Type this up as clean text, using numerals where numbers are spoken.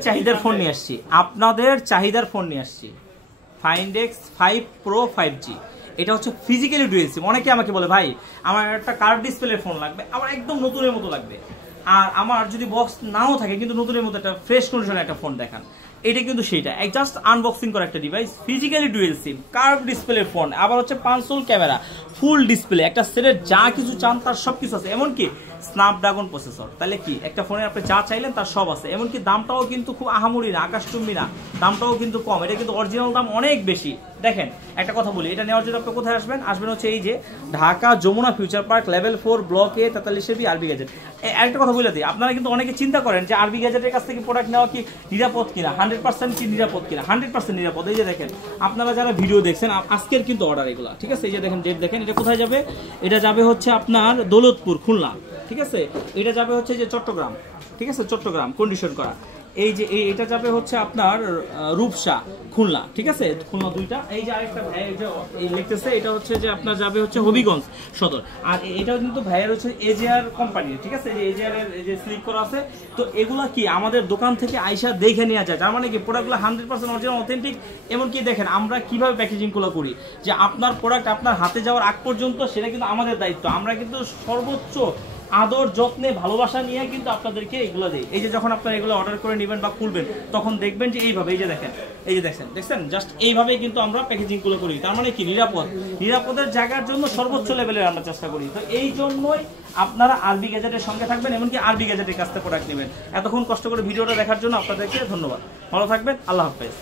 চাহিদার ফোন নিয়ে আসছি, আপনাদের চাহিদার ফোন নিয়ে আসছি Find X5 Pro 5G। এটা হচ্ছে ফিজিক্যালি ডুয়েল সিম। অনেকে আমাকে বলে ভাই আমার একটা কার্ভ ডিসপ্লে ফোন লাগবে, আমার একদম নতুনের মতো লাগবে, আর আমার যদি বক্স নাও থাকে কিন্তু নতুনের মতো একটা ফ্রেশ কন্ডিশনে একটা ফোন দেখান। এটা কিন্তু সেইটা জাস্ট আনবক্সিং করা একটা ডিভাইস, ফিজিক্যালি ডুয়েল সিম, কার্ভ ডিসপ্লে ফোন, আবার হচ্ছে 5 ক্যামেরা, ফুল ডিসপ্লে, একটা সেটের যা কিছু চান তার সব কিছু আছে, এমনকি স্ন্যাপড্রাগন প্রসেসর। তাহলে কি একটা ফোনে আপনি যা চাইলেন তার সব আছে, এমনকি দামটাও কিন্তু খুব আহামরি না, আকাশচুম্বী না, দামটাও কিন্তু কম। এটা কিন্তু অরিজিনাল দাম অনেক বেশি। দেখেন একটা কথা বলি, এটা নেওয়ার জন্য আপনি কোথায় আসবেন? আসবেন হচ্ছে এই যে Dhaka Jamuna future park level 4 block A 43 RB gadget. আরেকটা কথা বলে দিই, আপনারা কিন্তু অনেকে চিন্তা করেন যে আরবি গ্যাজেটের কাছ থেকে প্রোডাক্ট নেওয়া কি নিরাপদ কিনা, 100% কি নিরাপদ কিনা? 100% নিরাপদ। এই যে দেখেন আপনারা যারা ভিডিও দেখছেন, আজকের কিন্তু অর্ডার এগুলা, ঠিক আছে? এই যে দেখেন ডেট দেখেন, এটা কোথায় যাবে? এটা যাবে হচ্ছে আপনার দৌলতপুর, খুলনা, ঠিক আছে? এটা যাবে হচ্ছে যে চট্টগ্রাম, ঠিক আছে? চট্টগ্রাম কন্ডিশন করা। এই যে এটা যাবে হচ্ছে আপনার রূপসা, খুলনা, ঠিক আছে? খুলনা দুইটা। এই যে আরেকটা ভাই এই লিখতেছে, এটা হচ্ছে যে আপনার যাবে হচ্ছে হবিগঞ্জ সদর। আর এটাও কিন্তু ভাইয়ের হচ্ছে এজেআর কোম্পানি, ঠিক আছে? এই যে এজেআর এর যে স্লিপ করা আছে। তো এগুলা কি আমাদের দোকান থেকে আইসা দেখে নেওয়া যায়, তার মানে কি প্রোডাক্টগুলো 100% অরিজিনাল অথেন্টিক। এমনকি দেখেন আমরা কিভাবে প্যাকেজিংগুলো করি, যে আপনার প্রোডাক্ট আপনার হাতে যাওয়ার আগ পর্যন্ত সেটা কিন্তু আমাদের দায়িত্ব। আমরা কিন্তু সর্বোচ্চ আদর যত্নে ভালোবাসা নিয়ে কিন্তু আপনাদেরকে এগুলো দিই। এই যে যখন আপনারা এগুলো অর্ডার করে নেবেন বা খুলবেন, তখন দেখবেন যে এইভাবে, এই যে দেখেন, এই যে দেখছেন জাস্ট এইভাবেই কিন্তু আমরা প্যাকেজিংগুলো করি। তার মানে কি নিরাপদের জায়গার জন্য সর্বোচ্চ লেভেলের আমরা চেষ্টা করি। তো এই জন্যই আপনারা আরবি গ্যাজেটের সঙ্গে থাকবেন, এমনকি আরবি গ্যাজেটের কাছ থেকে প্রোডাক্ট নেবেন। এতক্ষণ কষ্ট করে ভিডিওটা দেখার জন্য আপনাদেরকে ধন্যবাদ। ভালো থাকবেন, আল্লাহ হাফেজ।